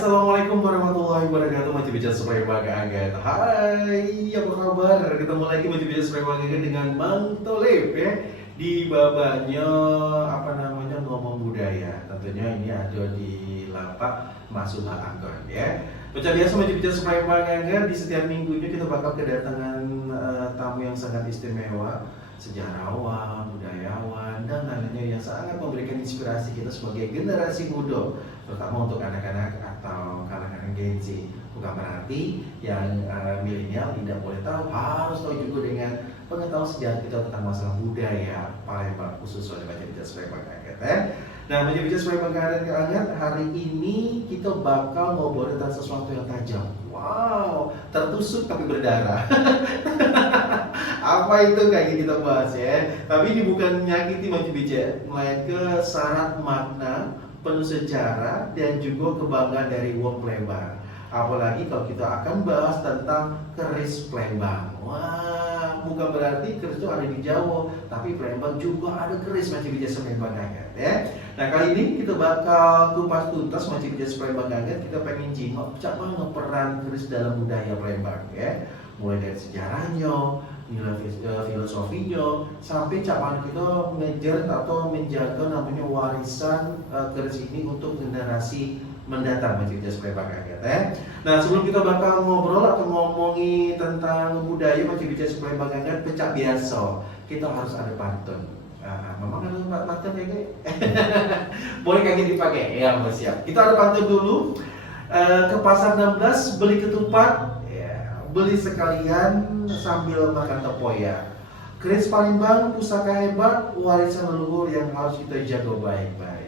Assalamualaikum warahmatullahi wabarakatuh. Masih bicara supaya Bangga Anggat. Hai, apa kabar? Ketemu lagi masih bicara supaya Bangga Anggat dengan Bang Tolip ya. Di babanya ngomong budaya. Tentunya ini ada di lapak Masula Angkon ya. Seperti biasa masih bicara supaya Bangga Anggat. Di setiap minggunya kita bakal kedatangan tamu yang sangat istimewa, sejarawan, budayawan, dan lainnya yang sangat memberikan inspirasi kita sebagai generasi muda, terutama untuk anak-anak atau kalangan Gen Z. Bukan berarti yang milenial tidak boleh tahu, harus tahu juga dengan pengetahuan sejarah kita tentang masalah budaya Palembang, khusus oleh Baca Bicara Supaya Bangga Anggat. Nah, Baca Bicara Supaya Bangga Anggat hari ini kita bakal ngobrol tentang sesuatu yang tajam. Wow, tertusuk tapi berdarah. Apa itu kayak kita bahas ya. Tapi ini bukan menyakiti Baca Bicara, melainkan syarat makna, penuh sejarah, dan juga kebanggaan dari wong Palembang. Apalagi kalau kita akan bahas tentang keris Palembang. Wah, bukan berarti keris itu ada di Jawa, tapi Palembang juga ada keris Baca Bicara Supaya Bangga Anggat ya. Nah, kali ini kita bakal kupas tuntas Baca Bicara Supaya Bangga Anggat. Kita pengen jimat bagaimana peran keris dalam budaya Palembang ya. Mulai dari sejarahnya, nilai filosofinya, sampai cara kita mengejar atau menjaga namanya warisan keris ini untuk generasi mendatang Baca Bicara Supaya Bangga Anggat ya. Nah, sebelum kita bakal ngobrol atau ngomongi tentang budaya Baca Bicara Supaya Bangga Anggat, pecah biasa kita harus ada pantun. Memang ada pantun ya guys? Boleh kagak dipakai? Ya, siap. Kita ada pantun dulu. Ke pasar 16 beli ketupat, beli sekalian sambil makan tepoyak. Keris Palembang pusaka hebat, warisan leluhur yang harus kita jaga baik-baik.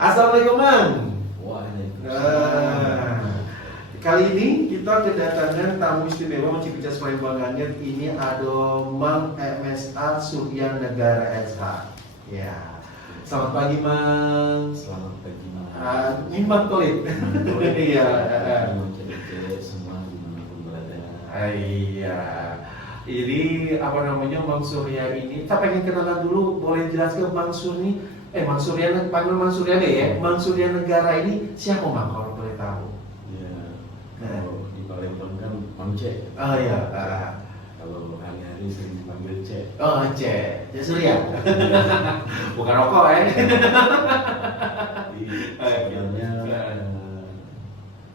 Assalamualaikum Mang. Waalaikumsalam. Kali ini kita kedatangan tamu istimewa Baca Bicara Supaya Bangga Anggat. Ini ada Mang MSA Surya Negara SH. Ya. Selamat pagi Mang. Selamat pagi Mang. Ini Mang Tolip. Iya. Semua dimanapun berada. Iya. Ini Mang Surya ini. Kita pengen kenalan dulu. Boleh jelaskan Mang Surya? Mang Surya, panggil Mang Surya deh ya. Mang Surya Negara ini siapa Mang kalau boleh tahu? Ya. Kalau di Palembang kan Mang C. Oh iya. Kalau hari-hari sering dipanggil C. Oh C. C Surya. Bukan rokok ya. Sebenarnya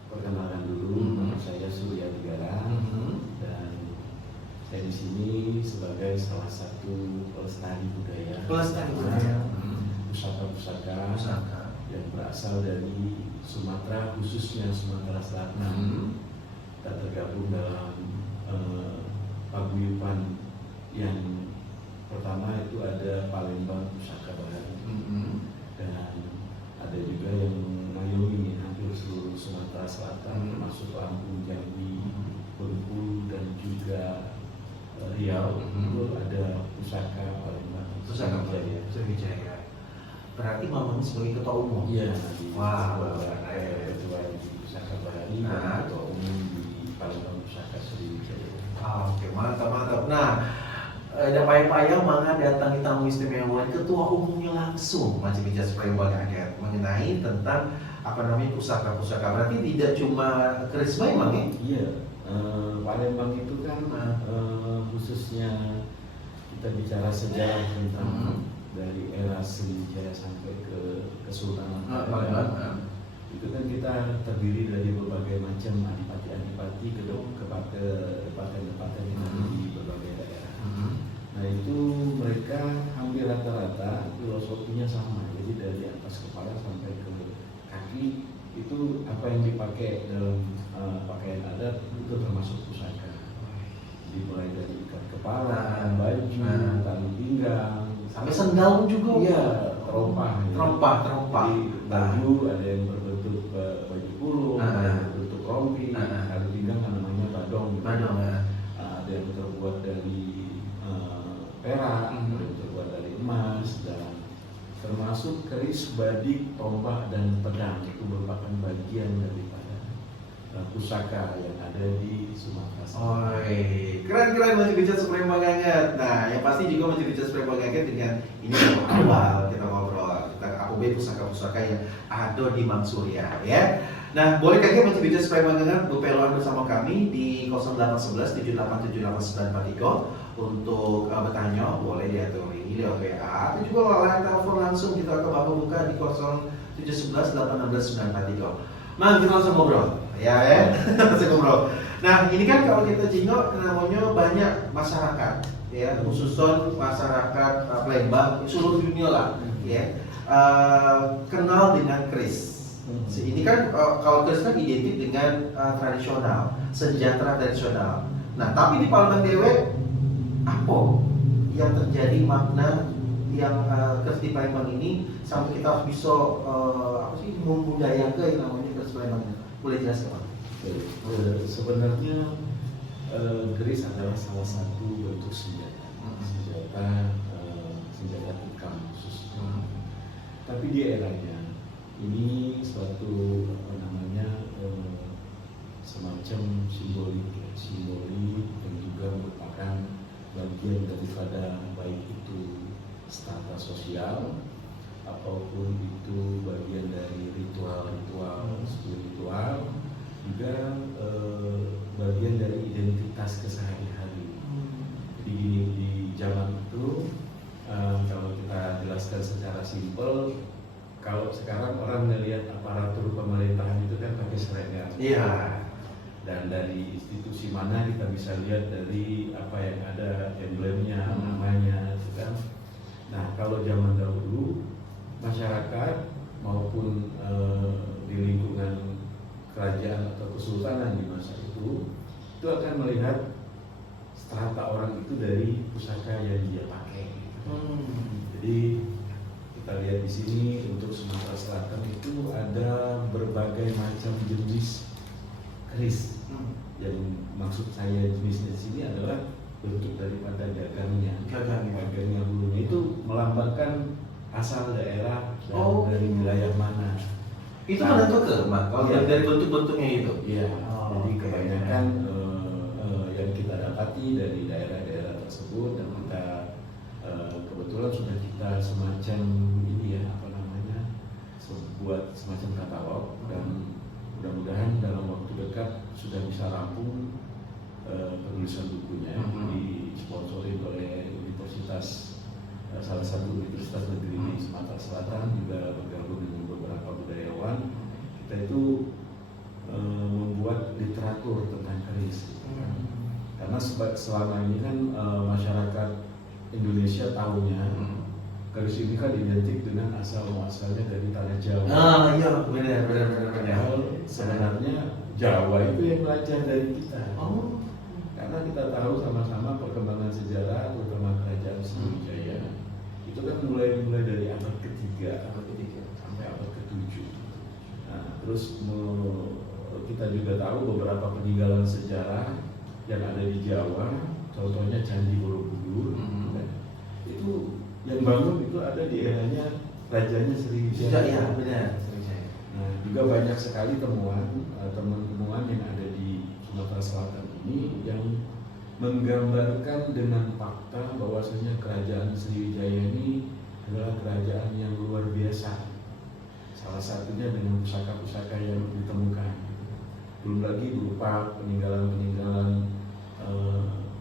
perkenalkan dulu, nama saya Surya Negara dan saya di sini sebagai salah satu pelestari budaya. Pelestari budaya. Pusaka yang berasal dari Sumatera, khususnya Sumatera Selatan. Kita tergabung dalam paguyuban yang pertama itu ada Palembang Pusaka Bahari, dan ada juga yang mengayomi hampir seluruh Sumatera Selatan, termasuk Lampung, Jambi, Bengkulu, dan juga Riau. Itu ada Pusaka Palembang, Pusaka Wijaya. Berarti Mamang sebagai ketua umum? Iya. Wah, ketua di Pusaka Bahari dan ketua umum di Palembang Pusaka Sriwijaya. Oke, mantap. Nah, ada payah-payah Manga datangi tamu istimewa ketua umumnya langsung Baca Bicara Supaya Bangga Anggat mengenai tentang pusaka-pusaka. Berarti tidak cuma keris Palembang ya? Iya. Palembang itu kan khususnya kita bicara sejarah tentang dari era Sriwijaya sampai ke Kesultanan Palembang. Itu kan kita terdiri dari berbagai macam adipati-adipati kedatangan yang ada di berbagai daerah. Nah, itu mereka hampir rata-rata filosofinya sama. Jadi dari atas kepala sampai ke kaki itu apa yang dipakai dalam pakaian adat itu termasuk pusaka. Jadi mulai dari ikat kepala, baju, tali pinggang, sampai sendal juga. Iya, terompah. Terompah. Di baju ada yang berbentuk baju kurung, ada yang berbentuk rompi, tali pinggang kan namanya badong. Ada yang terbuat dari perak, ada yang terbuat dari emas, dan termasuk keris, badik, tombak, dan pedang itu merupakan bagian daripada pusaka yang ada di Sumatera Selatan. Keren Baca Bicara Supaya Bangga Anggat. Nah, yang pasti juga Baca Bicara Supaya Bangga Anggat dengan ini awal kita ngobrol. Kita APB pusaka-pusaka yang ada di Mang Surya ya. Nah, boleh kakek mencibit supaya mendengar berpeluang bersama kami di 0811 7878 untuk bertanya, boleh diatur ini lewat WA atau juga layanan telepon langsung kita akan bakal buka di 0711 816 943. Mang, kita langsung ngobrol ya. Langsung ngobrol. Nah, ini kan kalau kita jingok namanya banyak masyarakat ya, khususnya masyarakat Palembang seluruh dunia lah ya, kenal dengan keris. Ini kan kalau keris kan identik dengan tradisional, sejahtera tradisional. Nah, tapi di Palembang dewe apa yang terjadi makna yang keris di Palembang ini sampai kita harus bisa membudayakan yang namanya keris Palembang? Boleh jelaskan? Sebenarnya keris adalah salah satu bentuk senjata, senjata tikam khususnya. Tapi di eranya ini suatu semacam simbolik yang juga merupakan bagian daripada baik itu strata sosial ataupun itu bagian dari ritual-ritual spiritual, juga bagian dari identitas kesehari-hari. Jadi di zaman itu kalau kita jelaskan secara simpel, kalau sekarang orang melihat aparatur pemerintahan itu kan pakai seragam. Iya. Dan dari institusi mana kita bisa lihat dari apa yang ada emblemnya, namanya, kan. Nah, kalau zaman dahulu masyarakat maupun di lingkungan kerajaan atau kesultanan di masa itu akan melihat strata orang itu dari pusaka yang dia pakai. Jadi kita lihat di sini untuk Sumatera Selatan itu ada berbagai macam jenis keris. Yang maksud saya jenisnya di sini adalah bentuk daripada gagangnya bulunya itu melambangkan asal daerah dan dari wilayah mana. Itu menentukan, Mak, kalau dari bentuk-bentuknya itu. Iya. Jadi kebanyakan yang kita dapati dari daerah-daerah tersebut, dan kita kebetulan sudah kita semacam buat semacam katalog, dan mudah-mudahan dalam waktu dekat sudah bisa rampung penulisan bukunya, disponsori oleh universitas, salah satu universitas negeri di Sumatera Selatan, juga bergabung dengan beberapa budayawan. Kita itu membuat literatur tentang keris, karena selama ini kan masyarakat Indonesia tahunya keris ini kan identik dengan asal-muasalnya dari tanah Jawa. Iya, benar. Sebenarnya Jawa itu yang belajar dari kita. Karena kita tahu sama-sama perkembangan sejarah, terutama kerajaan Sriwijaya, itu kan mulai dari abad ketiga sampai abad ke-7. Nah, terus kita juga tahu beberapa peninggalan sejarah yang ada di Jawa, contohnya Candi Borobudur. Itu yang bangun itu ada di eranya rajanya Sriwijaya. Iya, benar. Nah, juga banyak sekali temuan yang ada di Sumatera Selatan ini yang menggambarkan dengan fakta bahwasanya kerajaan Sriwijaya ini adalah kerajaan yang luar biasa. Salah satunya dengan pusaka-pusaka yang ditemukan. Belum lagi berupa peninggalan-peninggalan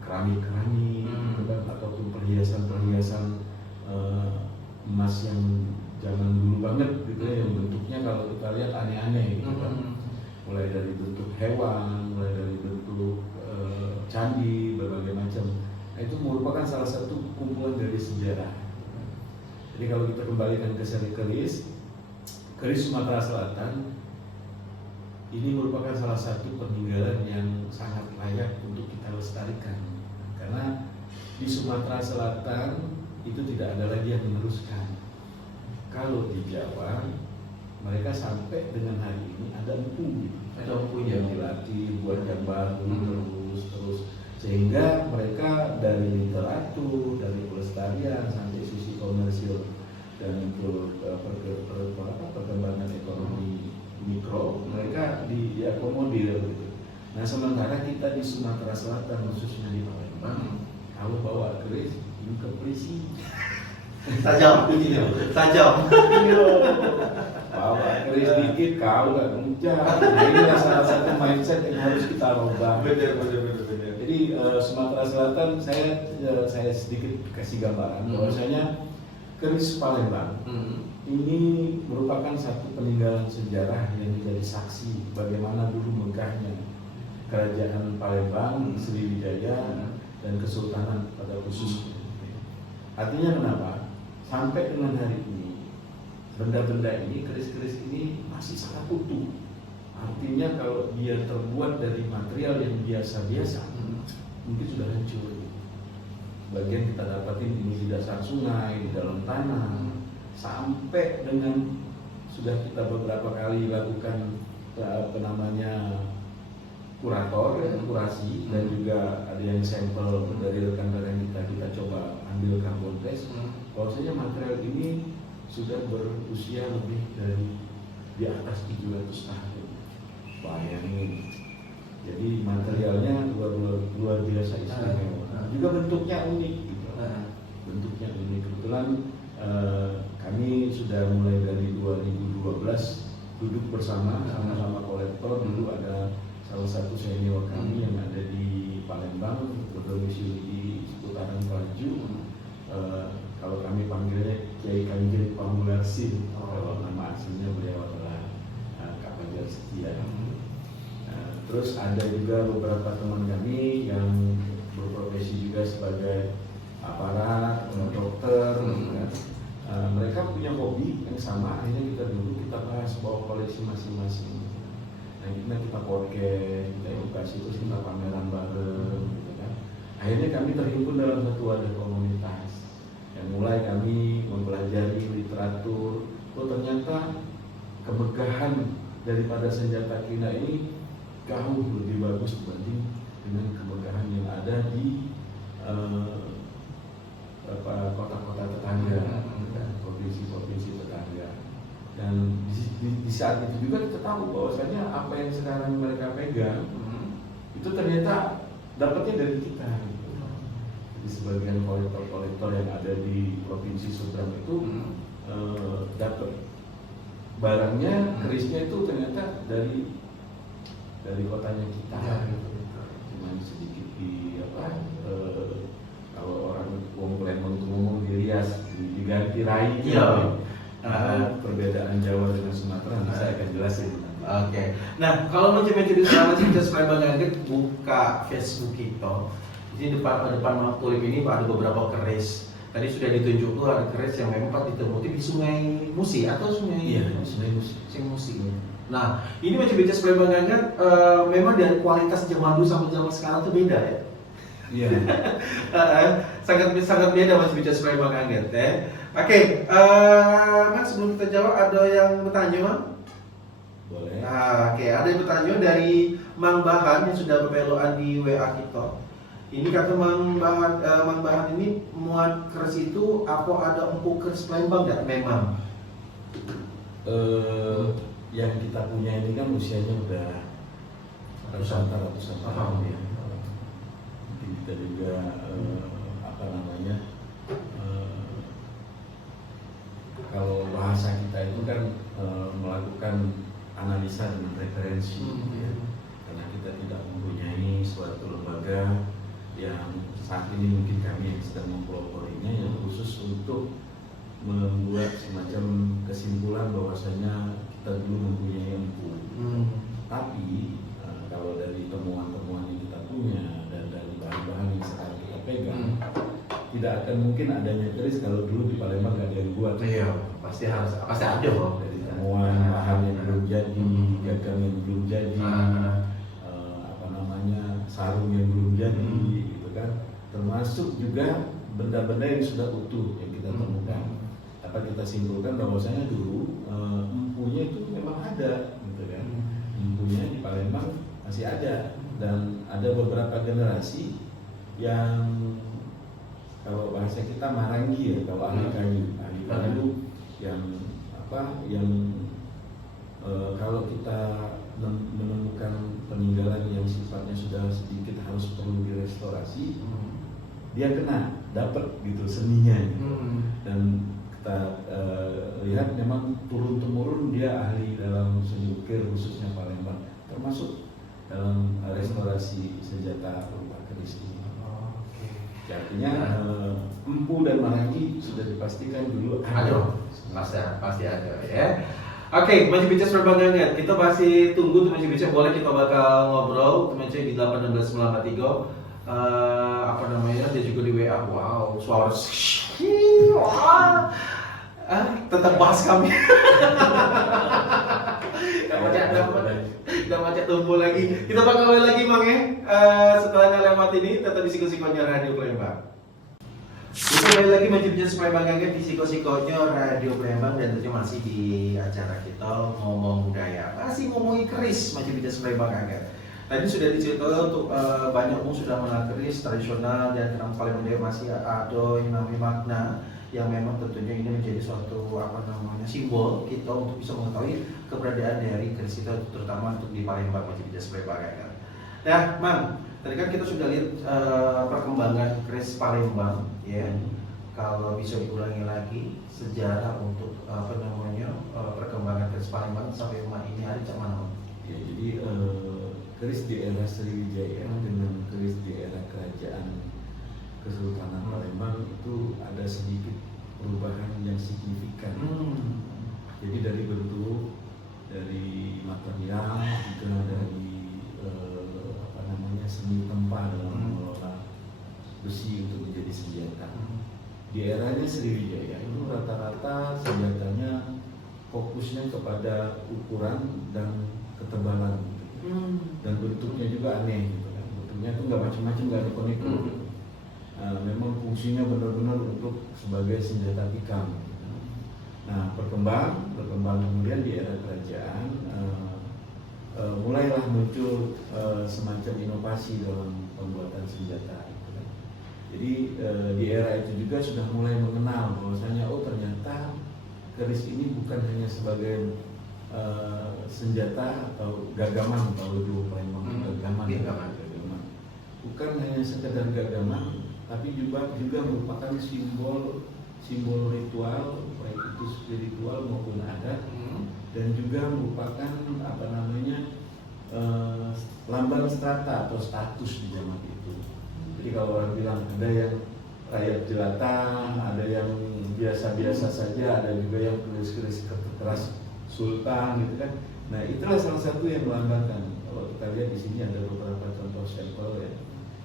keramik-keramik, ataupun perhiasan-perhiasan emas yang zaman dulu banget gitu ya, yang bentuknya kalau kita lihat aneh-aneh gitu kan. Mulai dari bentuk hewan, mulai dari bentuk candi, berbagai macam. Nah, itu merupakan salah satu kumpulan dari sejarah. Jadi kalau kita kembalikan ke seri keris Sumatera Selatan ini merupakan salah satu peninggalan yang sangat layak untuk kita lestarikan, karena di Sumatera Selatan itu tidak ada lagi yang meneruskan. Kalau di Jawa mereka sampai dengan hari ini ada empu yang dilatih buat yang baru terus, sehingga mereka dari literatur, dari pelestarian sampai sisi komersil dan untuk perkembangan ekonomi mikro, mereka diakomodir gitu. Nah, sementara kita di Sumatera Selatan, khususnya di Palembang, kalau bawa keris ini ke polisi. Tajam kuncinya, tajam. Bawa keris dikit kau nggak kencang. Nah, inilah salah satu mindset yang harus kita rubah. Benar. Jadi Sumatera Selatan saya sedikit kasih gambaran bahwasanya keris Palembang ini merupakan satu peninggalan sejarah yang menjadi saksi bagaimana dulu megahnya kerajaan Palembang, Sriwijaya dan Kesultanan pada khususnya. Artinya kenapa? Sampai dengan hari ini benda-benda ini, keris-keris ini masih sangat utuh. Artinya kalau dia terbuat dari material yang biasa-biasa, mungkin sudah hancur. Bagian kita dapatin ini di dasar sungai, di dalam tanah, sampai dengan sudah kita beberapa kali lakukan kurator, kurasi, dan juga ada yang sampel dari rekan-rekan kita coba ambil karbon test. Bahwasanya material ini sudah berusia lebih dari di atas 700 tahun. Bayangin. Jadi materialnya luar biasa istimewa. Juga bentuknya unik gitu. Bentuknya unik. Kebetulan kami sudah mulai dari 2012 duduk bersama sama-sama kolektor. Dulu ada salah satu senior kami yang ada di Palembang, berdomisili di seputaran Pelaju. Kalau kami panggilnya Kiai Kanjeng Pamularsin, kalau nama aslinya beliau adalah Kak Fajar Setia. Terus ada juga beberapa teman kami yang berprofesi juga sebagai aparat, dokter. Mereka punya hobi yang sama, akhirnya kita bahas bawa koleksi masing-masing. Nah, kita podcast, kita edukasi, terus kita pameran bareng, gitu kan. Akhirnya kami terhimpun dalam satu wadah komunitas. Yang mulai kami mempelajari literatur, ternyata kemegahan daripada senjata kina ini jauh lebih bagus dibanding dengan kemegahan yang ada di kota-kota tetangga, provinsi-provinsi tetangga. Dan di saat itu juga kita tahu bahwasanya apa yang sekarang mereka pegang itu ternyata dapatnya dari kita. Di sebagian kolektor-kolektor yang ada di provinsi Sumedang itu dapat barangnya, kerisnya itu ternyata dari kotanya kita. Cuman sedikit kalau orang Palembang itu ngomong dirias, diganti rai. Perbedaan Jawa dengan Sumatera saya akan jelasin. Oke. Nah, kalau mau coba-coba selama cerita Palembang Angget, buka Facebook kita. Di depan Maktulib ini ada beberapa keris. Tadi sudah ditunjuk tuh ada keris yang memang ditemukan di Sungai Musi atau Sungai Sungai Musi. Sungai Musi. Nah, ini macam baca Palembang Angget memang dari kualitas zaman dulu sampai zaman sekarang itu beda ya. Iya. sangat beda macam baca Palembang Angget ya. Oke, Mas sebelum kita jawab ada yang bertanya? Boleh. Oke, ada yang bertanya dari Mang Bahan yang sudah berpeloan di WA kita. Ini kata Mang Bahan ini muat keris itu apa ada empuk keris Palembang nggak? Memang. Yang kita punya ini kan usianya udah ratusan tahun ya. Mungkin kita juga kalau bahasa kita itu kan melakukan analisa dengan referensi, ya. Karena kita tidak mempunyai suatu lembaga yang saat ini mungkin kami yang sedang mempeloporinya yang khusus untuk membuat semacam kesimpulan bahwasanya kita dulu mempunyai empu. Tapi kalau dari temuan-temuan yang kita punya dan dari bahan-bahan yang sekarang kita pegang, tidak akan mungkin adanya keris kalau dulu di Palembang nggak ada yang buat. Iya, pasti ada loh. Dari temuan bahan yang belum jadi, gagang yang belum jadi, sarung yang belum jadi, gitu kan. Termasuk juga benda-benda yang sudah utuh yang kita temukan. Dapat kita simpulkan bahwasanya dulu empunya itu memang ada, gitu kan. Empunya di Palembang masih ada dan ada beberapa generasi yang kalau bahasa kita marangi ya, kalau ahli kayu yang kalau kita menemukan peninggalan yang sifatnya sudah sedikit harus perlu direstorasi, dia dapat gitu seninya. Dan lihat memang turun temurun dia ahli dalam seni ukir khususnya Palembang, termasuk dalam restorasi senjata berupa keris ini. Artinya Empu dan Marangi sudah dipastikan dulu ada. Pasti ada ya. Oke, Teman Cibica Serbagangnya, kita masih tunggu Teman Cibica, boleh kita bakal ngobrol Teman Cibica di 81693. Apa namanya, dia juga di WA. Wow, suara tetap bahas kami. Gak macet tumbuh lagi. Kita bakal kembali lagi Mang ya. Setelah lewat ini tetap di Siko-Sikonya Radio Palembang. Kita kembali lagi Cibica Serbagangnya di Siko-Sikonya Radio Palembang, dan tentunya masih di acara kita ngomong budaya. Masih ngomongin keris Cibica Serbagangnya. Tadi sudah diceritakan untuk banyak orang sudah mengenal keris tradisional, dan kenapa Palembang masih ada yang namanya makna yang memang tentunya ini menjadi suatu simbol kita untuk bisa mengetahui keberadaan dari keris kita, terutama untuk di Palembang Cibica Serbagangnya. Nah, Mang, tadi kan kita sudah lihat perkembangan keris Palembang, ya. Kalau bisa diulangi lagi sejarah untuk perkembangan keris Palembang sampai rumah ini ada cak mana? Ya, jadi keris di era Sriwijaya dengan keris di era kerajaan Kesultanan Palembang itu ada sedikit perubahan yang signifikan. Jadi dari bentuk, dari material, juga dari seni tempa dalam mengelola besi untuk menjadi senjata. Di eranya Sriwijaya itu rata-rata senjatanya fokusnya kepada ukuran dan ketebalan, dan bentuknya juga aneh gitu kan. Bentuknya itu nggak macam-macam, nggak neko-neko. Memang fungsinya benar-benar untuk sebagai senjata tikam. Nah, berkembang kemudian di era kerajaan mulailah muncul semacam inovasi dalam pembuatan senjata. Jadi di era itu juga sudah mulai mengenal bahwasanya ternyata keris ini bukan hanya sebagai senjata atau gagaman, kalau dulu Palembang gagaman. Bukan hanya sekedar gagaman, tapi juga merupakan simbol ritual, baik itu spiritual maupun adat, dan juga merupakan lambang strata atau status di zaman itu. Jadi kalau orang bilang ada yang rakyat jelata, ada yang biasa-biasa saja, ada juga yang keris-keris keras sultan gitu kan. Nah, itulah salah satu yang melambangkan. Kalau kita lihat di sini ada beberapa contoh sampel ya.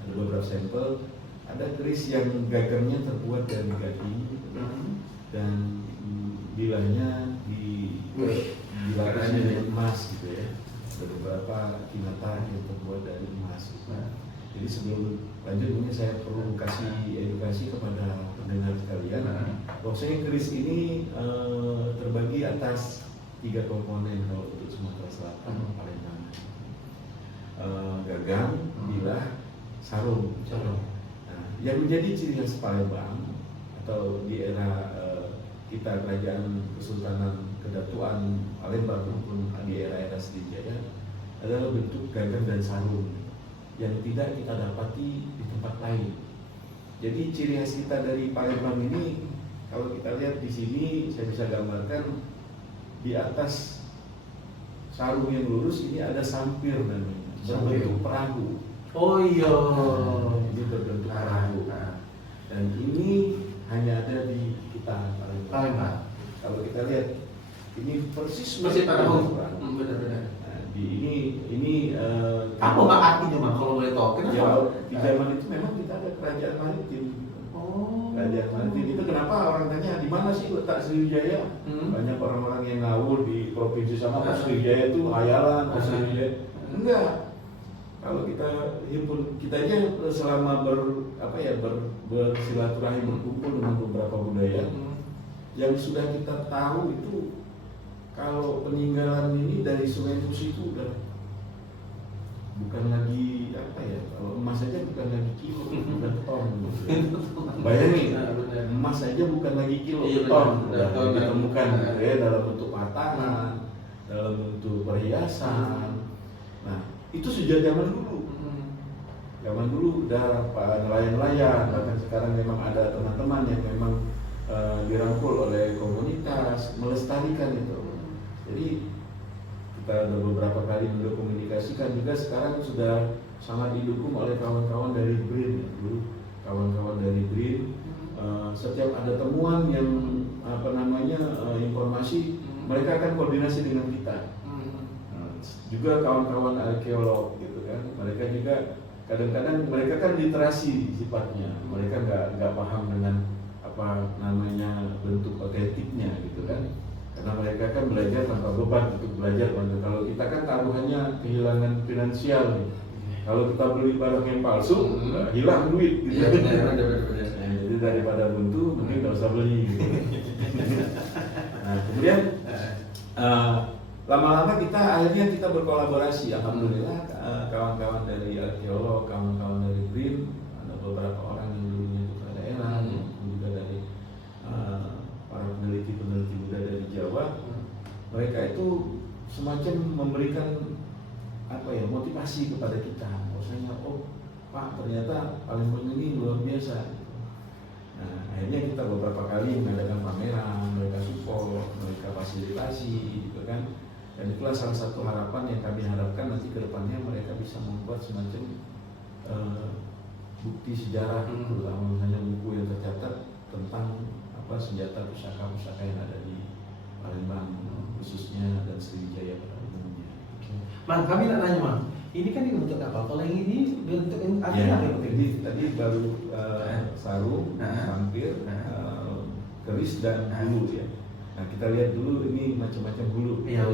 Ada beberapa sampel, ada keris yang gagamnya terbuat dari gading dan bilahnya dilapisi dengan emas gitu ya. Ada beberapa kinata yang terbuat dari emas gitu. Jadi sebelum lanjut ini saya perlu kasih edukasi kepada pendengar sekalian bahwasanya keris ini terbagi atas 3 komponen kalau untuk Sumatera Selatan Palembang. Gagang, bilah, sarung. Nah, yang menjadi ciri khas Palembang atau di era kita kerajaan Kesultanan Kedatuan Palembang maupun di era Sriwijaya adalah bentuk gagang dan sarung yang tidak kita dapati di tempat lain. Jadi ciri khas kita dari Palembang ini, kalau kita lihat di sini saya bisa gambarkan di atas sarung yang lurus ini ada sampir namanya, berbentuk perahu. Oh iya, ini berbentuk perahu. Dan ini hanya ada di kita Palembang. Kalau kita lihat ini persis perahu. Benar-benar. Ini apa mbak artinya mbak kalau boleh tahu? Kenapa? Ya, di zaman itu memang kita ada kerajaan maritim. Kerajaan maritim itu kenapa orang tanya di mana sih letak Sriwijaya? Banyak orang-orang yang ngawur di provinsi sama Sriwijaya itu hayalan, Sriwijaya. Enggak. Kalau kita himpun, kita aja selama bersilaturahim berkumpul dengan beberapa budaya yang sudah kita tahu itu. Kalau peninggalan ini dari Sungai Musi itu udah bukan lagi kalau emas saja bukan lagi kilo, bukan ton. Bayangin, emas saja bukan lagi kilo, ton. Udah ditemukan dalam bentuk patahan, dalam bentuk perhiasan. Nah, itu sejak zaman dulu. Zaman dulu udah nelayan-nelayan, bahkan sekarang memang ada teman-teman yang memang dirangkul oleh komunitas melestarikan melestarikan itu. Jadi kita ada beberapa kali komunikasikan juga, sekarang sudah sangat didukung oleh kawan-kawan dari BRIN. Dulu kawan-kawan dari BRIN setiap ada temuan yang informasi, mereka akan koordinasi dengan kita. Juga kawan-kawan arkeolog gitu kan, mereka juga kadang-kadang mereka kan literasi sifatnya, mereka nggak paham dengan bentuk otentiknya gitu kan, karena mereka kan belajar tanpa beban untuk belajar. Kalau kita kan taruhannya kehilangan finansial nih. Kalau kita beli barang yang palsu, hilang duit gitu. Jadi daripada buntu, mungkin nggak usah beli gitu. Nah, kemudian lama-lama akhirnya kita berkolaborasi. Alhamdulillah kawan-kawan dari arkeolog, kawan-kawan dari BRIN, ada beberapa orang yang dulunya itu ke daerah, juga dari para peneliti-peneliti muda dari Jawa. Mereka itu semacam memberikan motivasi kepada kita. Maksudnya, Pak, ternyata Palembang ini luar biasa. Nah, akhirnya kita beberapa kali mengadakan pameran, mereka support, mereka fasilitasi gitu kan. Dan itulah salah satu harapan yang kami harapkan nanti ke depannya mereka bisa membuat semacam bukti sejarah, terutama misalnya buku yang tercatat tentang senjata pusaka-pusaka yang ada di Palembang khususnya dan Sriwijaya pada umumnya. Mang, kami nak nanya, Mang, ini kan bentuk apa? Kalau yang ini bentuk ya, jadi tadi baru sarung, sampir, keris dan bulu ya. Nah, kita lihat dulu ini macam-macam bulu. Iya,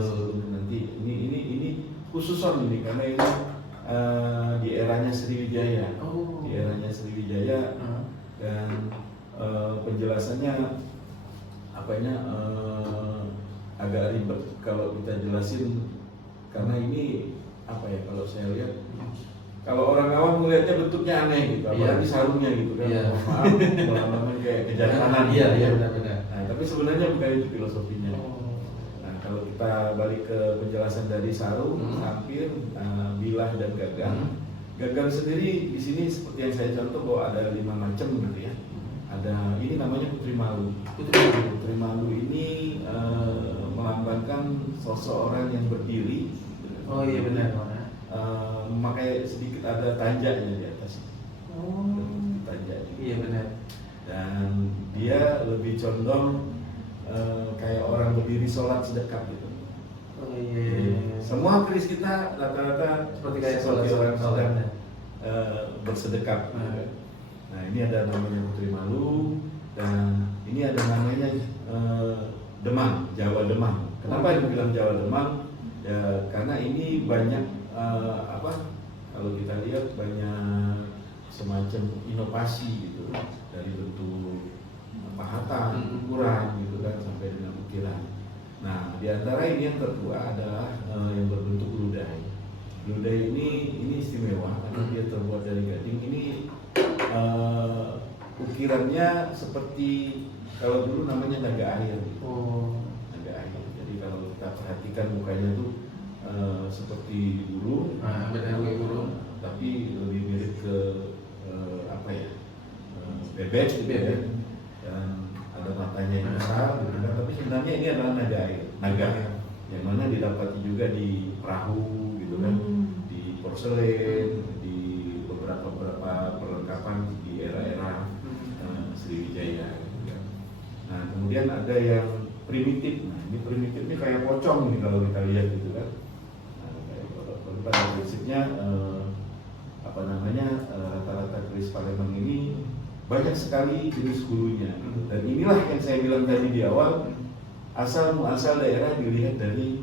nanti ini khususon ini karena ini di eranya Sriwijaya. Di eranya Sriwijaya dan penjelasannya agak ribet kalau kita jelasin karena ini kalau saya lihat kalau orang awam melihatnya bentuknya aneh gitu, apalagi sarungnya gitu kan. Maaf, melambangkan kayak kejantanan. Iya, benar-benar. Nah, tapi sebenarnya bukan itu filosofinya. Nah, kalau kita balik ke penjelasan dari sarung, sampir, bilah dan gagang. Gagang sendiri di sini seperti yang saya contoh bahwa ada 5 macam gitu ya. Ada ini namanya Putri Malu. Putri Malu ini melambangkan sosok orang yang berdiri. Oh iya benar. Memakai sedikit ada tanjaknya di atas. Tanjaknya. Iya benar. Dan dia lebih condong kayak orang berdiri sholat sedekap gitu. Oh iya. Semua keris kita rata-rata seperti kayak orang sedang ya. bersedekap. Nah, ini ada namanya Putri Malu dan ini ada namanya Demang, Jawa Demang. Kenapa dibilang Jawa Demang? Ya, karena ini banyak kalau kita lihat banyak semacam inovasi gitu dari bentuk pahatan, ukuran gitu kan sampai dengan ukiran. Nah, di antara ini yang tertua adalah yang berbentuk ludai. Ludai ini istimewa karena dia terbuat dari gading. Ini ukirannya seperti kalau dulu namanya naga air gitu. Naga air. Jadi kalau kita perhatikan mukanya tuh seperti burung, tapi lebih mirip ke bebek gitu ya. Dan ada matanya yang besar gitu kan. Tapi sebenarnya ini adalah naga air. Naga yang mana didapati juga di perahu gitu kan, di porselen, di beberapa perlengkapan di era-era Sriwijaya gitu kan. Nah, kemudian ada yang primitif. Nah, ini primitif ini kayak pocong nih kalau kita lihat gitu kan. Pada prinsipnya rata-rata keris Palembang ini banyak sekali jenis hulunya. Dan inilah yang saya bilang tadi di awal, asal muasal daerah dilihat dari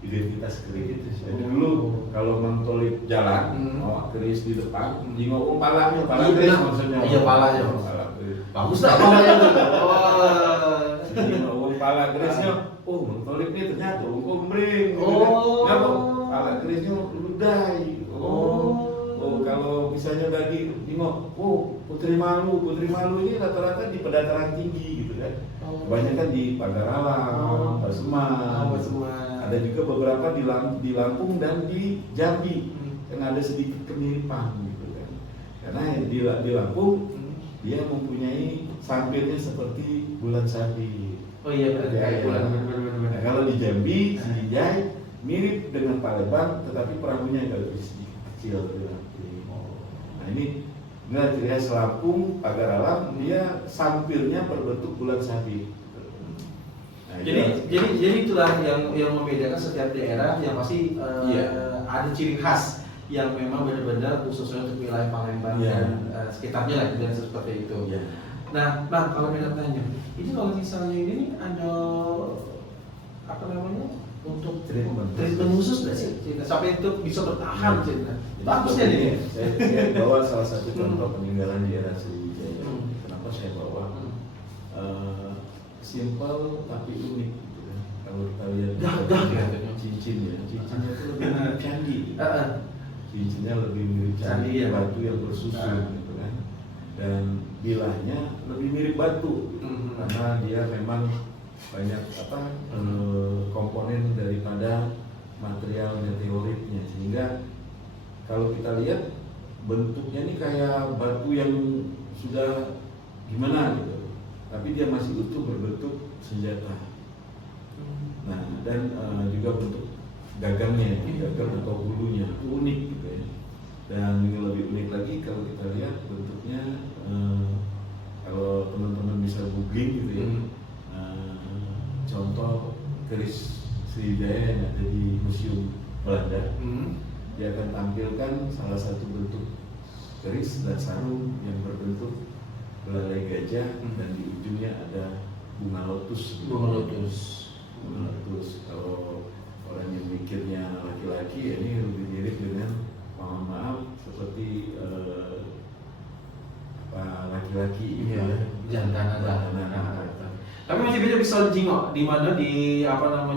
identitas keris. Jadi dulu kalau mantolip jalan, keris di depan, jingok palanya, pala keris maksudnya. Iya, palanya. Bagus tak palanya tuh. Jingok pala kerisnya, mantolip ini ternyata kumbring. Pala kerisnya ludai. Kalau misalnya bagi jingok, Putri Malu ini rata-rata di pedataran tinggi gitu kan. Kebanyakan di Pagar Alam, Paseman. Ada juga beberapa di Lampung dan di Jambi yang ada sedikit kemiripan gitu kan. Karena di Lampung dia mempunyai sampirnya seperti bulan sabit. Oh iya benar, kayak bulan benar. Nah, kalau di Jambi, Sindijai mirip dengan Palembang, tetapi perahunya agak lebih sedikit kecil. Nah ini ciri khas Lampung, pagar alam, dia sampirnya berbentuk bulan sabit. Nah, jadi itulah yang membedakan setiap daerah yang pasti ada ciri khas yang memang benar-benar khususnya untuk wilayah Palembang dan sekitarnya lah, dan seperti itu. Nah, Bang, kalau minat tanya, ini kalau misalnya ini ada apa namanya untuk treatment khusus nggak sih? Sampai itu bisa bertahan, bagusnya nih. Saya bawa salah satu contoh peninggalan di era Sriwijaya. Kenapa saya bawa? Simple tapi unik gitu kan. Kalau kita lihat cincinnya itu lebih mirip candi. Cincinnya lebih mirip candi, batu yang bersusun gitu kan. Dan bilahnya lebih mirip batu karena dia memang banyak komponen daripada material meteoritnya, sehingga kalau kita lihat bentuknya ini kayak batu yang sudah gimana gitu, tapi dia masih utuh berbentuk senjata. Nah, dan juga bentuk gagangnya, gagang atau bulunya unik gitu ya. Dan ini lebih unik lagi kalau kita lihat bentuknya, kalau teman-teman bisa googling gitu ya, contoh keris Sriwijaya yang ada di Museum Belanda, dia akan tampilkan salah satu bentuk keris dan sarung yang berbentuk belalai gajah, dan di ujungnya ada bunga lotus. Bunga lotus. Kalau orang yang mikirnya laki-laki, ini lebih mirip dengan, mohon maaf, seperti laki-laki. Jantan. Tapi masih bisa dijenguk di mana di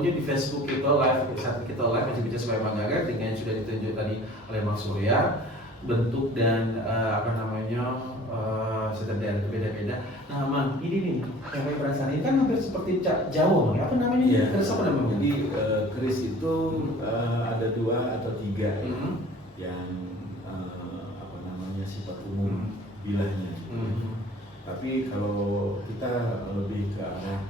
di Facebook kita live, saat kita live masih bisa supaya Gagar dengan yang sudah ditunjuk tadi oleh Bang Surya, bentuk dan setiap daerah berbeda-beda. Nah, Mang, ini nih yang saya penasaran, ini kan hampir seperti Jawa, Mang. Apa namanya? Keris apa namanya? Jadi keris itu ada 2 atau 3 yang sifat umum bilahnya. Tapi kalau kita lebih ke arah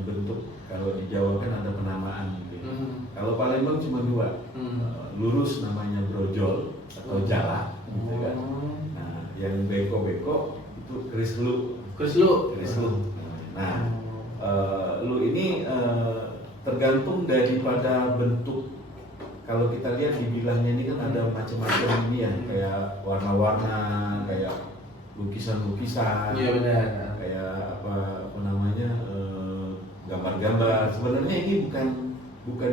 bentuk, kalau di Jawa kan ada penamaan gitu. Kalau Palembang cuma 2, lurus namanya brojol atau jala gitu kan. Nah, yang beko-beko itu keris lu. Nah, lu ini tergantung daripada bentuk. Kalau kita lihat di bilahnya ini kan ada macam-macam ini ya, kayak warna-warna, kayak lukisan-lukisan. Iya benar. Kayak gambar-gambar. Sebenarnya ini bukan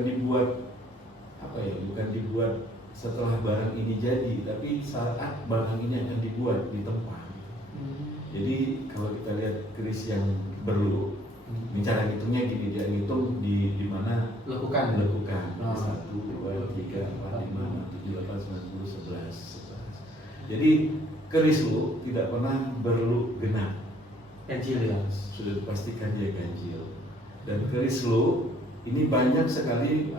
dibuat setelah barang ini jadi, tapi saat barang ini akan dibuat di tempat. Jadi kalau kita lihat keris yang berlu, cara ngitungnya gini, dia ngitung di mana lekukan. 1, 2, 3, 4, 5, 6, 7, 8, 9, 10, 11. Jadi keris lu tidak pernah berlu genap. Ganjil ya? Sudah dipastikan dia ganjil. Dan keris lu ini banyak sekali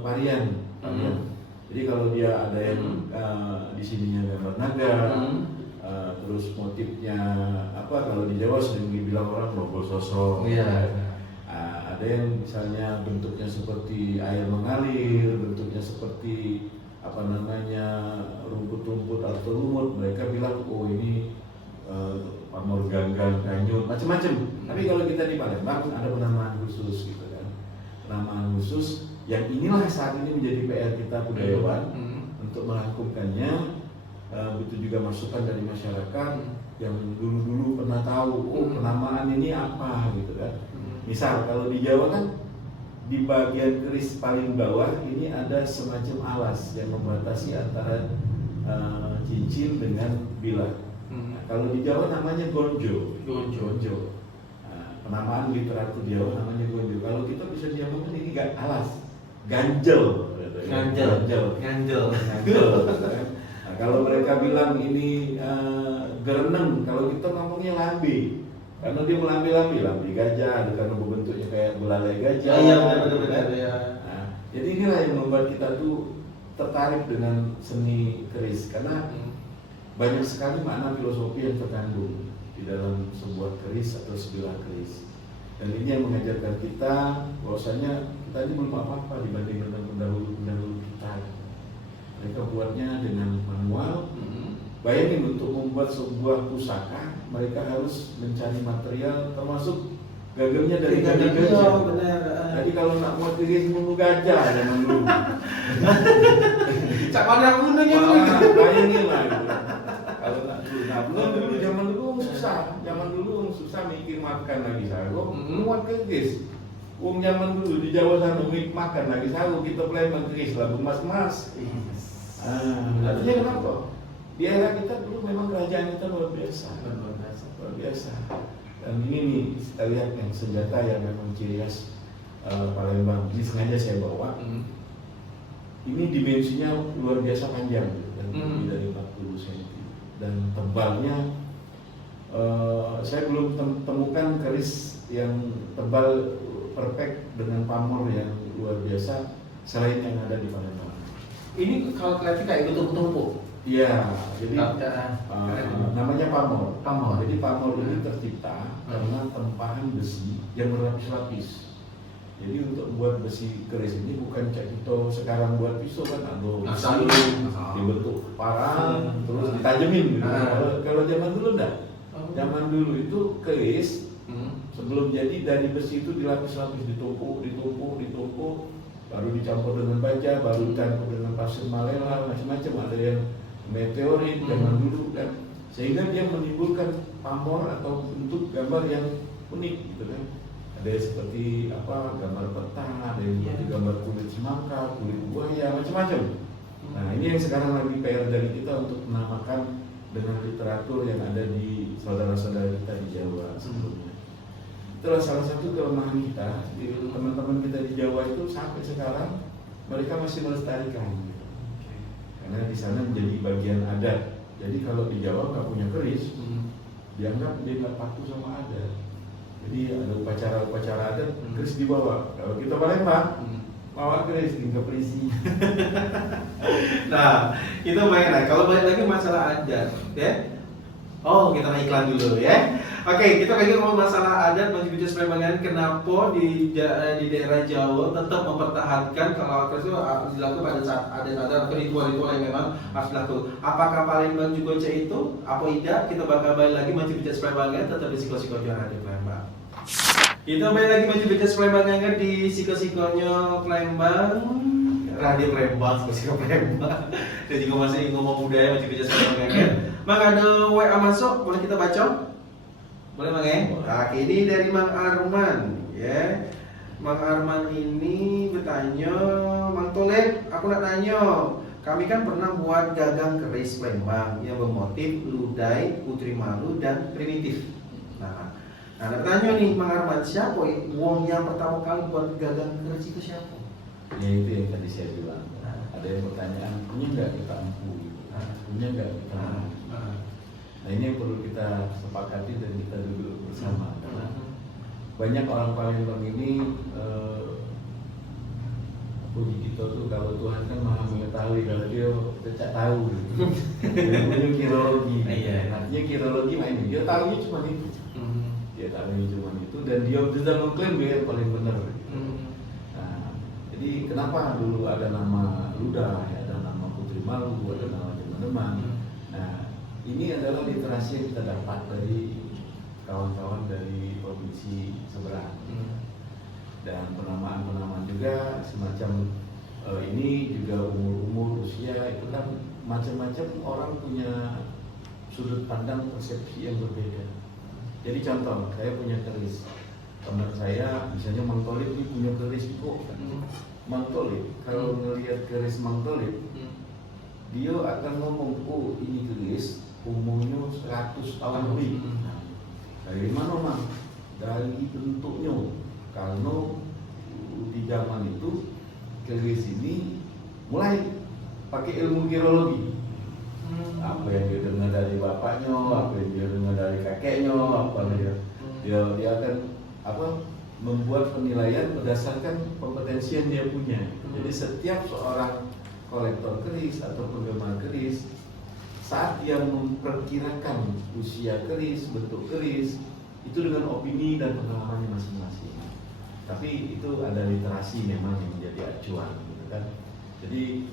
varian. Jadi kalau dia ada yang di sininya gambar naga, terus motifnya kalau di Jawa sering dibilang orang rombol sosok. Ada yang misalnya bentuknya seperti air mengalir, bentuknya seperti rumput-rumput atau lumut. Mereka bilang ini pamor ganggang, kanyut, macam-macam. Tapi kalau kita di Palembang ada penamaan khusus gitu kan. Penamaan khusus yang inilah saat ini menjadi PR kita budayawan untuk merangkumkannya. Itu juga masukan dari masyarakat yang dulu-dulu pernah tahu penamaan ini apa gitu kan. Misal kalau di Jawa kan di bagian keris paling bawah ini ada semacam alas yang membatasi antara cincin dengan bilah. Kalau di Jawa namanya gonjo. Penamaan literatur Jawa namanya gonjo. Kalau kita bisa diamalkan ini gak alas, ganjel. Nah, kalau mereka bilang ini gereneng, kalau kita ngomongnya lambe. Karena dia melambi-lambi gajah, karena bentuknya kayak belalai gajah. Iya benar. Nah, jadi inilah yang membuat kita tuh tertarik dengan seni keris, karena banyak sekali makna filosofi yang terkandung di di dalam sebuah keris atau sebilah keris. Dan ini yang mengajarkan kita bahwasanya kita ini belum apa-apa dibanding dengan pendahulu kita. Mereka buatnya dengan manual. Bayangin untuk membuat sebuah pusaka, mereka harus mencari material termasuk gagelnya dari gajah. Jadi kalau nak buat keris mulu gajah zaman dulu. Cak pandang gunanya Bayangin lah gitu. Kalau nak dulu, belum dulu zaman dulu susah mikir makan lagi sagu, buat keris. Zaman dulu di Jawa sana makan lagi sagu, kita Palembang keris lagu mas-mas. Artinya kenapa? Di era kita dulu memang kerajaan kita luar biasa. Dan ini nih kita lihat yang senjata yang memang ciri khas Palembang. Ini sengaja saya bawa. Ini dimensinya luar biasa panjang, dan lebih dari 40 cm. Dan tebalnya saya belum temukan keris yang tebal perfect dengan pamor yang luar biasa selain yang ada di Palembang. Ini kalau kreatif kayak tumpuk-tumpuk. Iya, jadi namanya pamor. Jadi pamor ini tercipta karena tempahan besi yang berlapis-lapis. Jadi untuk buat besi keris ini bukan kayak kita sekarang buat pisau kan, besi dibentuk parang terus ditajemin gitu. Kalau zaman dulu enggak. Zaman dulu itu keris sebelum jadi dari besi itu dilapis-lapis, ditumpuk, baru dicampur dengan baja, baru dicampur dengan pasir malela, macam-macam, ada yang meteorit zaman dulu kan, sehingga dia menimbulkan pamor atau bentuk gambar yang unik gitu kan. Ada yang seperti gambar peta, ada yang seperti gambar kulit semangka, kulit buaya, macam-macam. Nah ini yang sekarang lagi PR dari kita untuk menamakan dengan literatur yang ada di saudara-saudara kita di Jawa sebelumnya. Itulah salah satu kelemahan kita, teman-teman kita di Jawa itu sampai sekarang mereka masih melestarikan. Karena di sana menjadi bagian adat. Jadi kalau di Jawa nggak punya keris, dianggap dia nggak patuh sama adat. Jadi ada upacara adat, keris dibawa. Kalau kita Palembang, bawa keris ke polisi. Nah, itu main. Kalau balik lagi masalah adat, ya. Oh, kita iklan dulu ya. Oke, kita lagi ngomong masalah adat Montipitio Palembangan. Kenapa di daerah Jawa tetap mempertahankan kalau keris itu dilakukan pada saat ada ritual-ritual yang memang harus dilakukan. Apakah Palembang juga cek itu? Apa tidak? Kita bakal balik lagi Montipitio Palembangan tetap di Siko-Sikonya Radio Palembang. Kita balik lagi Montipitio Palembangan di Siko-Sikonya Palembang. Radio Palembang, Siko Palembang. Dan juga masih ngomong budaya Montipitio Palembangan. Mang ada WA masuk, boleh kita baca? Boleh Mang ya? Nah, ini dari Mang Arman ya. Mang Arman ini bertanya, Mang Tolek, aku nak tanya. Kami kan pernah buat gagang keris Palembang yang bermotif ludai, putri malu dan primitif. Nah, bertanya nih Mang Arman, siapa wong yang pertama kali buat gagang keris itu siapa? Ya itu yang tadi saya bilang. Ada yang pertanyaan, punya nggak kita ampu? Punya nggak kita ampu? Nah ini yang perlu kita sepakati dan kita duduk bersama. Karena banyak orang Palembang ini puji kita tuh kalau Tuhan kan maha mengetahui, kalau dia tidak tahu gitu. Dia punya kirologi. Artinya kirologi main dia tahunya cuma itu. Dia tahunya cuma itu dan dia sudah mengklaim dia yang paling benar. Nah, jadi kenapa dulu ada nama Luda, ada nama Putri Malu, ada nama Deman-Deman. Nah ini adalah literasi yang kita dapat dari kawan-kawan dari provinsi seberang. Dan penamaan-penamaan juga semacam ini juga umur-umur usia itu kan macam-macam orang punya sudut pandang persepsi yang berbeda. Jadi contoh, saya punya keris, teman saya misalnya Mang Tolip ini punya keris kok. Mang Tolip kalau ngelihat keris Mang Tolip, dia akan ngomong, oh ini keris umurnya 100 tahun lebih. Dari mana Mang? Dari bentuknya. Karena di zaman itu keris ini mulai pakai ilmu kirologi. Apa yang dia dengar dari bapaknya, apa yang dia dengar dari kakeknya, dia akan membuat penilaian berdasarkan kompetensi yang dia punya. Jadi setiap seorang kolektor keris atau penggemar keris saat dia memperkirakan usia keris, bentuk keris itu dengan opini dan pengalamannya masing-masing. Tapi itu ada literasi memang yang menjadi acuan, gitu kan. Jadi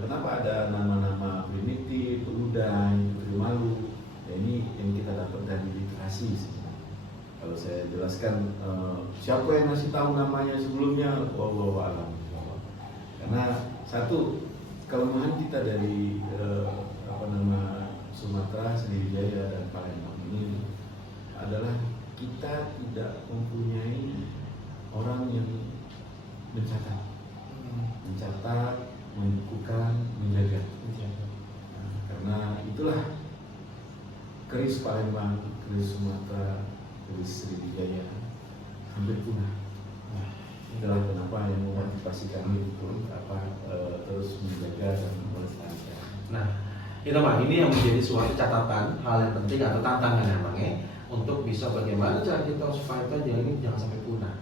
kenapa ada nama-nama primitif, udai, putri malu? Ya, ini yang kita dapat dari literasi sebenarnya. Kalau saya jelaskan siapa yang ngasih tahu namanya sebelumnya, wallahu alam. Karena satu kelemahan kita dari Sumatera, Sriwijaya dan Palembang ini adalah kita tidak mempunyai orang yang mencatat, membukukan, menjaga. Nah, karena itulah keris Palembang, keris Sumatera, keris Sriwijaya hampir punah. Nah, itulah kenapa yang memotivasi kami untuk terus menjaga dan melestarikan. Nah, itu Bang, ini yang menjadi suatu catatan, hal yang penting atau tantangan ya Bang ya, untuk bisa bagaimana cara kita supaya ini jangan sampai punah.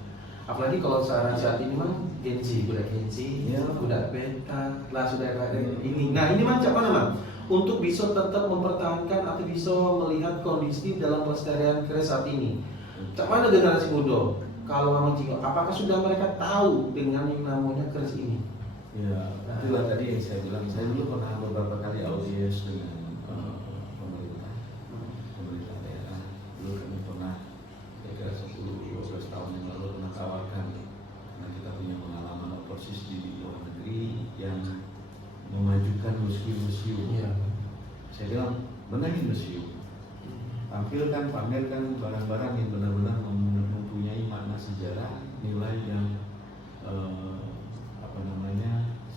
Apalagi kalau saat ini Bang, budak Gen Z, ya, budak beta, kelas sudah ini. Nah, ini Bang, apa nama? Untuk bisa tetap mempertahankan atau bisa melihat kondisi dalam pelestarian keris saat ini. Cak mana generasi muda? Kalau memang jika, apakah sudah mereka tahu dengan yang namanya keris ini? Ya, itulah tadi yang saya bilang. Saya dulu pernah beberapa kali audiens dengan pemerintah daerah. Dulu kami pernah kira 10-12 tahun yang lalu pernah tawarkan, karena kita punya pengalaman operasi di luar negeri yang memajukan museum-museum. Ya. Saya bilang benahin museum, tampilkan, pamerkan barang-barang yang benar-benar mempunyai makna sejarah, nilai yang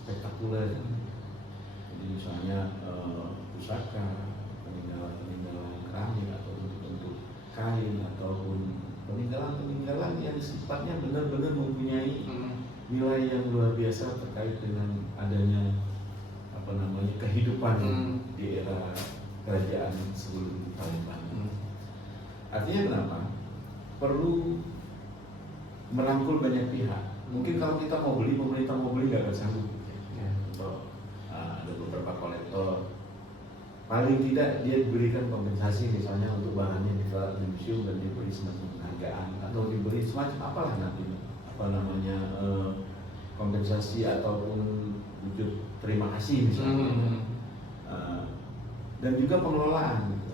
spektakuler. Jadi misalnya pusaka, peninggalan keramik atau bentuk kain ataupun peninggalan yang sifatnya benar-benar mempunyai nilai yang luar biasa terkait dengan adanya kehidupan di era kerajaan sebelum Palembang. Artinya kenapa? Perlu merangkul banyak pihak. Mungkin kalau kita mau beli, pemerintah mau beli nggak akan sanggup. Ada beberapa kolektor, paling tidak dia diberikan kompensasi misalnya untuk barangnya ditaruh di museum dan diberi semacam penghargaan atau diberi semacam apalah nanti kompensasi ataupun wujud terima kasih misalnya. Dan juga pengelolaan itu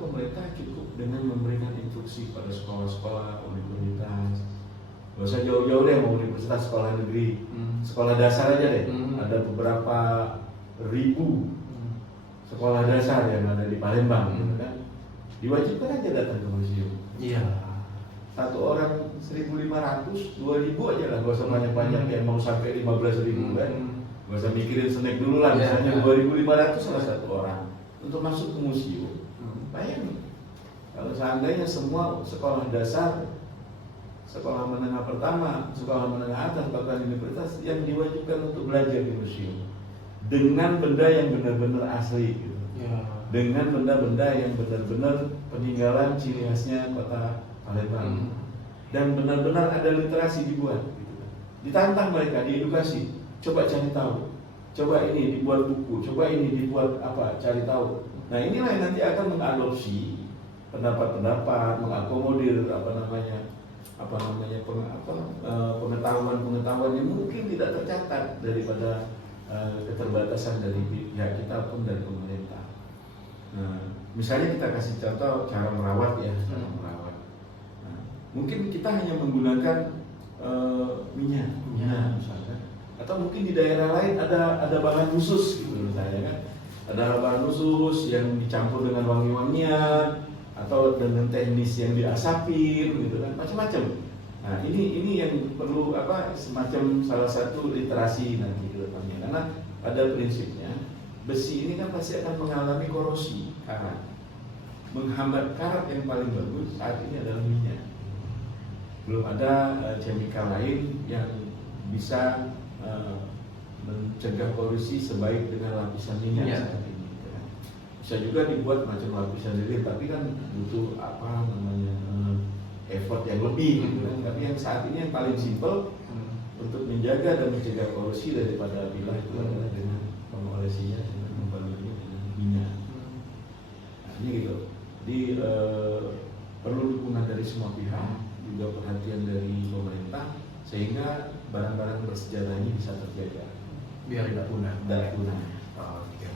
pemerintah cukup dengan memberikan instruksi pada sekolah-sekolah, universitas. Gak usah jauh-jauh deh, mau universitas, sekolah negeri, sekolah dasar aja deh. Ada beberapa ribu sekolah dasar yang ada di Palembang, gitu kan. Diwajibkan aja datang ke museum. Iya. Satu orang 1.500, 2.000 aja lah, gak usah banyak-banyak yang mau sampai 15.000 kan. Gak usah mikirin snack dulu lah, misalnya 2.500 salah satu orang untuk masuk ke museum. Bayangin, kalau seandainya semua sekolah dasar, sekolah menengah pertama, sekolah menengah atas, bahkan universitas yang diwajibkan untuk belajar di museum dengan benda yang benar-benar asli, gitu. Ya. Dengan benda-benda yang benar-benar peninggalan ciri khasnya kota Palembang, dan benar-benar ada literasi dibuat. Gitu. Ditantang mereka, diedukasi, coba cari tahu, coba ini dibuat buku, coba ini dibuat apa, cari tahu. Nah inilah yang nanti akan mengadopsi pendapat-pendapat, mengakomodir pengetahuan yang mungkin tidak tercatat daripada keterbatasan dari pihak kita pun dari pemerintah. Nah, misalnya kita kasih contoh cara merawat ya, Nah, mungkin kita hanya menggunakan minyak misalnya, atau mungkin di daerah lain ada bahan khusus gitu misalnya kan, ada bahan khusus yang dicampur dengan wangi-wangian atau dengan teknis yang diasapin gitu kan, macam-macam. Nah ini yang perlu semacam salah satu literasi nanti ke depannya, karena pada prinsipnya besi ini kan pasti akan mengalami korosi karat. Menghambat karat yang paling bagus saat ini adalah minyak. Belum ada chemical lain yang bisa mencegah korosi sebaik dengan lapisan minyak saat ini. Bisa juga dibuat macam lapisan lilin, tapi kan butuh effort yang lebih gitu kan. Tapi yang saat ini yang paling simpel untuk menjaga dan mencegah korosi daripada bilah itu adalah dengan mengolesinya dengan membaluinya dengan Ini gitu. Jadi perlu dukungan dari semua pihak, juga perhatian dari pemerintah, sehingga barang-barang bersejarah ini bisa terjaga. Biar tidak punah. Tidak punah. Oke,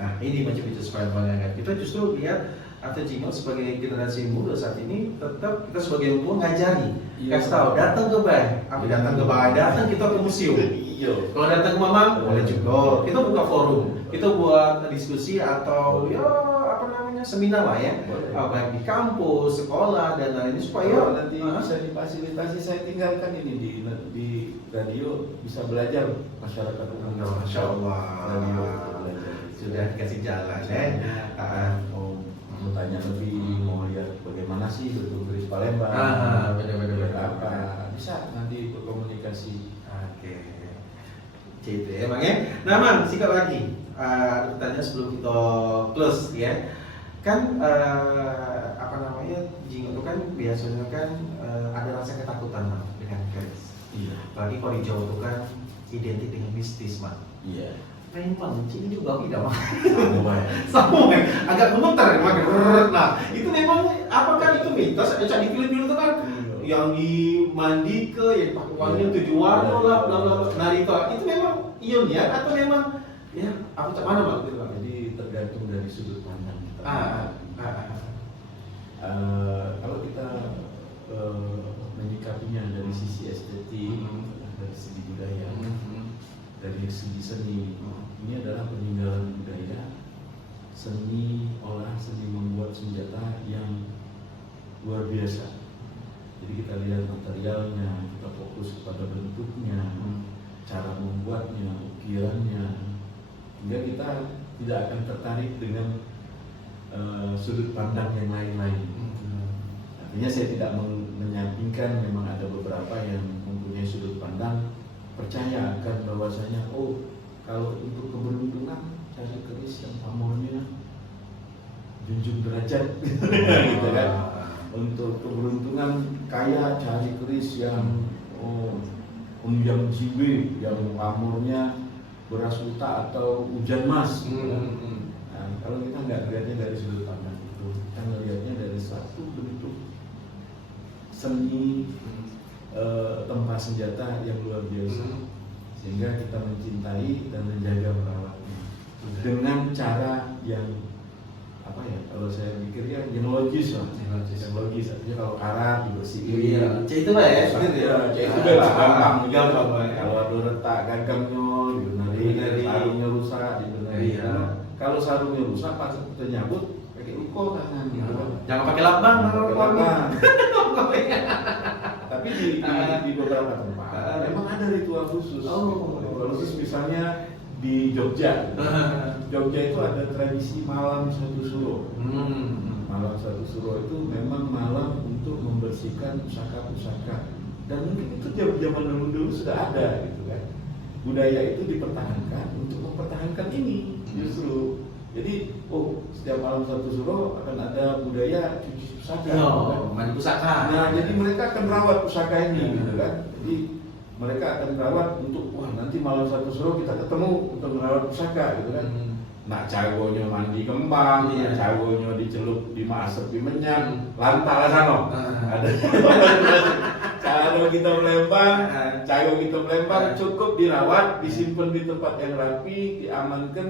nah ini macam-macam sepanjang kan. Kita justru lihat atau Jingle sebagai generasi muda saat ini tetap kita sebagai orang tua ngajari, kasih tahu datang ke Bay, apa datang ke Bay, datang kita ke museum. Kalau datang ke Mamang boleh juga. Kita buka forum, kita buat diskusi atau ya apa namanya seminar lah ya, baik di kampus, sekolah dan lain-lain supaya nanti bisa difasilitasi. Saya tinggalkan ini di radio bisa belajar masyarakat umum. Masya Allah. Radio belajar. Sudah dikasih jalan Mau tanya lebih, mau lihat bagaimana sih bentuk keris Palembang, benar-benar apa bisa nanti berkomunikasi. Oke, gitu ya Bang ya. Nah Bang, sikat lagi. Pertanyaan sebelum kita close ya. Kan apa namanya Jingle itu kan biasanya kan ada rasa ketakutan Bang dengan keris. Iya. Apalagi kalau di Jawa itu kan identik dengan mistis Bang. Iya. Memang ini juga tidak Bang. Sama Sama agak gemetar emang. Nah, itu memang apakah itu mitos? Cak di film-film itu kan yang di mandi ke yang pakai wangi 7 warna lah bla bla bla. Nah, itu memang iya atau memang ya apa cak mana Bang gitu Bang? Jadi tergantung dari sudut pandang kita. Kalau kita menyikapinya dari sisi estetik, dari segi budaya, dari segi seni, ini adalah peninggalan budaya, seni membuat senjata yang luar biasa. Jadi kita lihat materialnya, kita fokus pada bentuknya, cara membuatnya, ukirannya, hingga kita tidak akan tertarik dengan sudut pandang yang lain-lain. Artinya saya tidak menyampingkan, memang ada beberapa yang mempunyai sudut pandang percaya akan bahwasanya kalau untuk keberuntungan cari keris yang pamornya junjung derajat gitu kan. Untuk keberuntungan kaya cari keris yang yang jiwe, yang pamornya beras uta atau hujan mas. Nah, kalau kita nggak lihatnya dari sudut pandang itu, kita melihatnya dari satu bentuk seni tempat senjata yang luar biasa, sehingga kita mencintai dan menjaga merawatnya dengan cara yang apa ya, kalau saya pikir ya yang logis lah, yang logis. Artinya kalau karat dibersihin, itu lah ya, itu gampang. Kalau ada retak gagangnya dibenerin, sarungnya rusak dibenerin. Kalau sarungnya rusak pas kita nyabut pakai uko tangan gitu kan. Jangan pakai lakban. Tapi di beberapa tempat memang ada ritual khusus. Ritual khusus misalnya di Jogja. Jogja itu ada tradisi malam satu suro. Malam satu suro itu memang malam untuk membersihkan pusaka-pusaka. Dan mungkin itu zaman dulu sudah ada gitu kan. Budaya itu dipertahankan untuk mempertahankan ini justru. Jadi setiap malam satu suro akan ada budaya cuci pusaka. Mandi pusaka. Nah, jadi mereka akan rawat pusaka ini gitu kan. Jadi mereka akan merawat untuk nanti malam satu suro kita ketemu untuk merawat pusaka gitu kan. Nak jagonya mandi kembang, jagonya dicelup di maasep di menyan, lantar sana. Ada jago kita melempar, cukup dirawat, disimpan di tempat yang rapi, diamankan,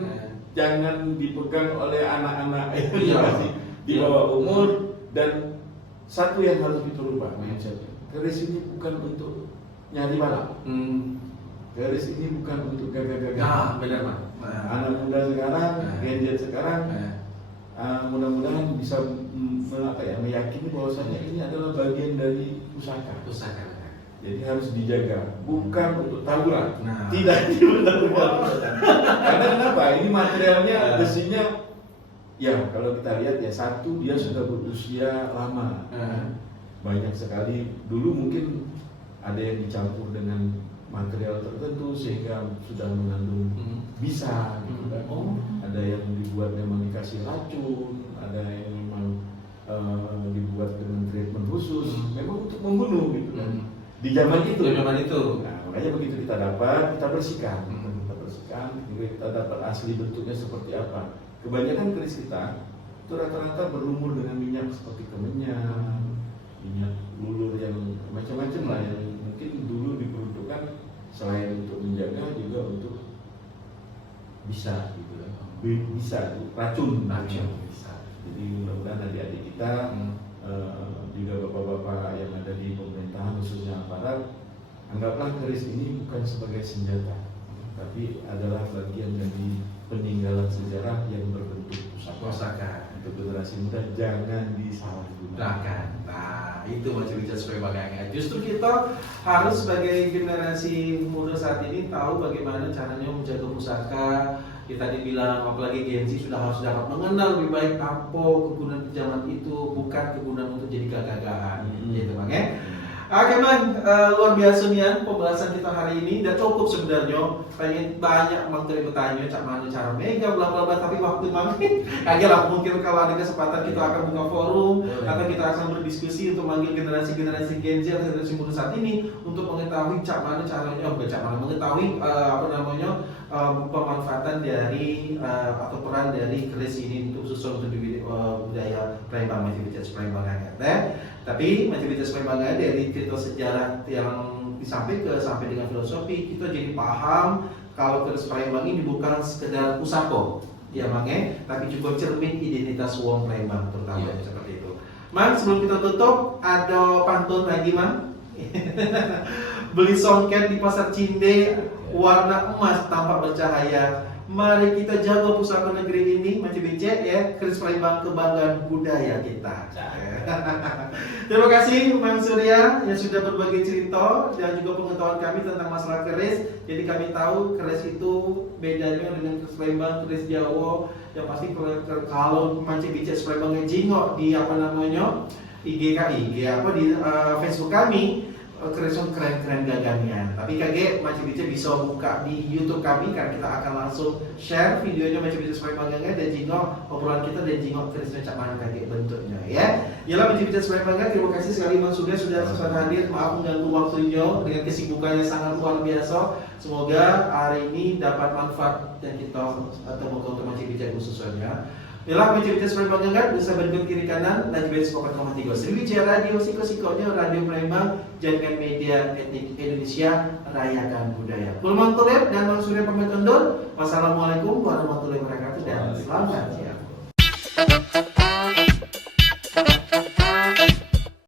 jangan dipegang oleh anak-anak yang masih di bawah umur. Dan satu yang harus kita rubah mindset, keris ini bukan untuk nyari balap. Keris ini bukan untuk gagah-gagah. Benar Pak. Anak muda sekarang, Gen Z sekarang, mudah-mudahan bisa meyakini bahwasanya ini adalah bagian dari pusaka. Jadi harus dijaga, bukan untuk tawuran. Tidak dibenarkan. Karena kenapa? Ini materialnya, besinya, ya kalau kita lihat ya, satu dia sudah berusia lama, banyak sekali. Dulu mungkin ada yang dicampur dengan material tertentu sehingga sudah mengandung bisa gitu kan. Ada yang dibuat memang dikasih racun, ada yang memang dibuat dengan treatment khusus memang untuk membunuh gitu kan. Di zaman itu. Nah, makanya begitu kita dapat, kita bersihkan, juga kita dapat asli bentuknya seperti apa. Kebanyakan keris kita itu rata-rata berumur dengan minyak seperti kemenyan, minyak lulur yang macam-macam lah, yang mungkin dulu diperuntukkan selain untuk menjaga juga untuk bisa gitu ya, bisa racun bisa. Jadi mudah-mudahan adik-adik kita juga bapak-bapak yang ada di pemerintahan khususnya aparat, anggaplah keris ini bukan sebagai senjata, tapi adalah bagian dari peninggalan sejarah yang berbentuk pusaka. Untuk generasi muda jangan disalahgunakan. Nah, itu macam bicara supaya bagaimana. Justru kita harus sebagai generasi muda saat ini tahu bagaimana caranya menjaga pusaka. Kita dibilang apalagi Gen Z sudah harus dapat mengenal lebih baik apa kegunaan pinjaman itu, bukan kegunaan untuk jadi gagah-gagahan. Gitu Bang ya. Oke Bang, luar biasa nih pembahasan kita hari ini. Udah cukup sebenarnya. Pengen banyak Bang tadi bertanya cak mana cara mega bla bla bla, tapi waktu Bang kagak lah, mungkin kalau ada kesempatan kita akan buka forum atau kita akan berdiskusi untuk manggil generasi-generasi Gen Z atau generasi muda saat ini untuk mengetahui cak mana caranya, mengetahui pemanfaatan dari atau peran dari keris ini untuk khusus untuk budaya Palembang, Majapahit Palembang ya. Tapi Majapahit Palembang dari cerita sejarah yang disampaikan sampai dengan filosofi, kita jadi paham kalau keris Palembang ini bukan sekedar pusaka ya Mang, tapi juga cermin identitas wong Palembang terutama seperti itu. Mang, sebelum kita tutup ada pantun lagi Mang. Beli songket di pasar Cinde warna emas tampak bercahaya. Mari kita jaga pusaka negeri ini Majapahit ya, keris Palembang kebanggaan budaya kita. Terima kasih Bang Surya yang sudah berbagi cerita dan juga pengetahuan kami tentang masalah keris. Jadi kami tahu keris itu bedanya dengan keris Palembang, keris Jawa. Yang pasti kalau Majapahit Palembang jingok di IG di Facebook kami, keris keren-keren gagahnya. Tapi kage Majapahit bisa buka di YouTube kami karena kita akan langsung share videonya Majapahit Palembang dan jingok obrolan kita dan jingok kerisnya cak mana kage bentuknya ya. Yalah Majapahit Palembang, terima kasih sekali Bang Surya sudah hadir. Maaf mengganggu waktunya dengan kesibukannya sangat luar biasa. Semoga hari ini dapat manfaat yang kita atau untuk Majapahit khususnya. Yalah Majapahit Palembang bisa berikut kiri kanan Najibet 4,3 Sriwijaya Radio Siko-sikonya Radio Palembang, jaringan media etnik Indonesia, rayakan budaya. Kulman Tulip dan Bang Surya pamit undur. Wassalamualaikum warahmatullahi wabarakatuh dan selamat siang.